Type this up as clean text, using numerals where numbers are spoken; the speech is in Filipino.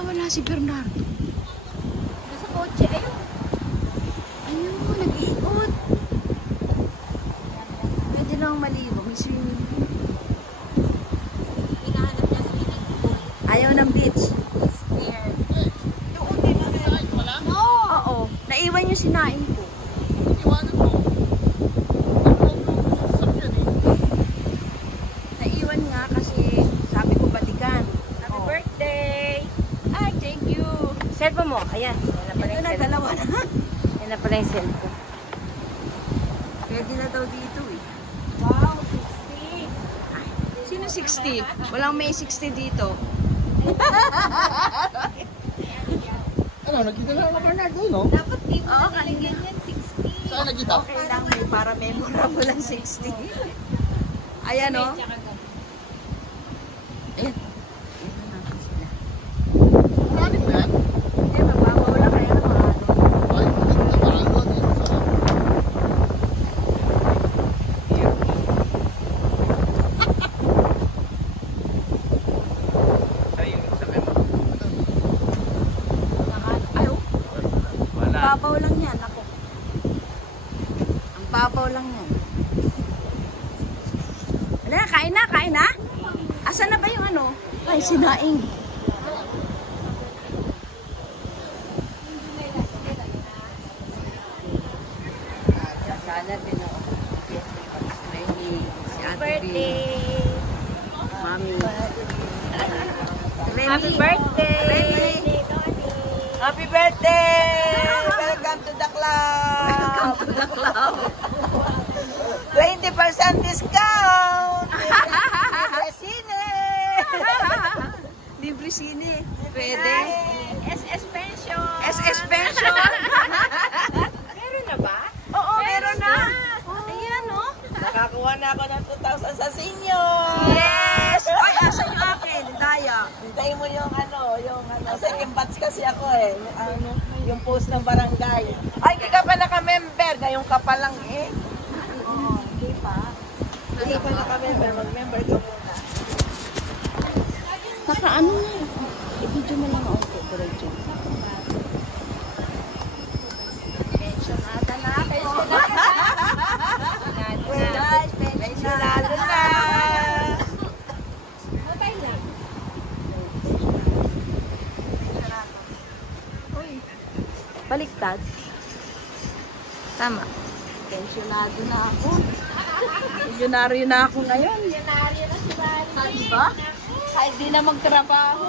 Nawawala si Bernardo. Nasa kotse, ayun. Ayun, nag-iikot. Pwede lang maligo. May swimming pool. Hinahanap niya swimming pool. Ayaw ng beach. There. Doon din na. No! Oo. Naiwan yung sinain ko. Iwanan mo. Naiwan nga kasi sabi ko balikan. Happy birthday! Ay, thank you. Cellphone mo. Ayan. Yan na pala Ito yung na, cellphone. dalawa na. Yan na pala yung cellphone. Pwede na daw dito eh. Wow, 60. Sino 60? Walang may 60 dito. Ano, nagkita lang ako Bernardo, no? Dapat di mo Oo, nalagyan yan 60. Saan nagkita? Okay lang, may para memorable ang 60. Ayan o. Ayan. Ayan natin sila. Marami ba yan? Hindi, magbabaw lang kaya ng mga ano. Ay, hindi na parang dito. Ayaw. Ang babaw lang yan, ako. Ang babaw lang yan. Wala, kain na, kain na. Asan na ba yung ano? Ay, sinaing. Sana din ako. Si Ate Birthday! Mami. Happy birthday! Happy birthday! Welcome to the club! Welcome to the club. 20% discount! Libre sine! Libre sine. Pwede. SS Pension! SS Pension. Meron na ba? Oo, meron na. Ayan, no? Nakakuha na ako ng 2,000 sa senior! Yes! Ay, asan yung akin? Daya. Hintayin mo yung second batch kasi ako eh. Yung post ng barangay. Ay, hindi ka pa naka-member. Ngayong ka pa lang eh. Oo, hindi pa. Hindi ka pa naka-member. Mag-member ka muna. Saka ano nga? I-video mo lang ako. Diretso. Pension ata na. Pension na. Guys, pensionado na! Okay lang. Baliktad. Tama. Pensionado na ako. Milyonaryo na ako ngayon. Milyonaryo na si Mari. Diba? Kahit di na magtrabaho.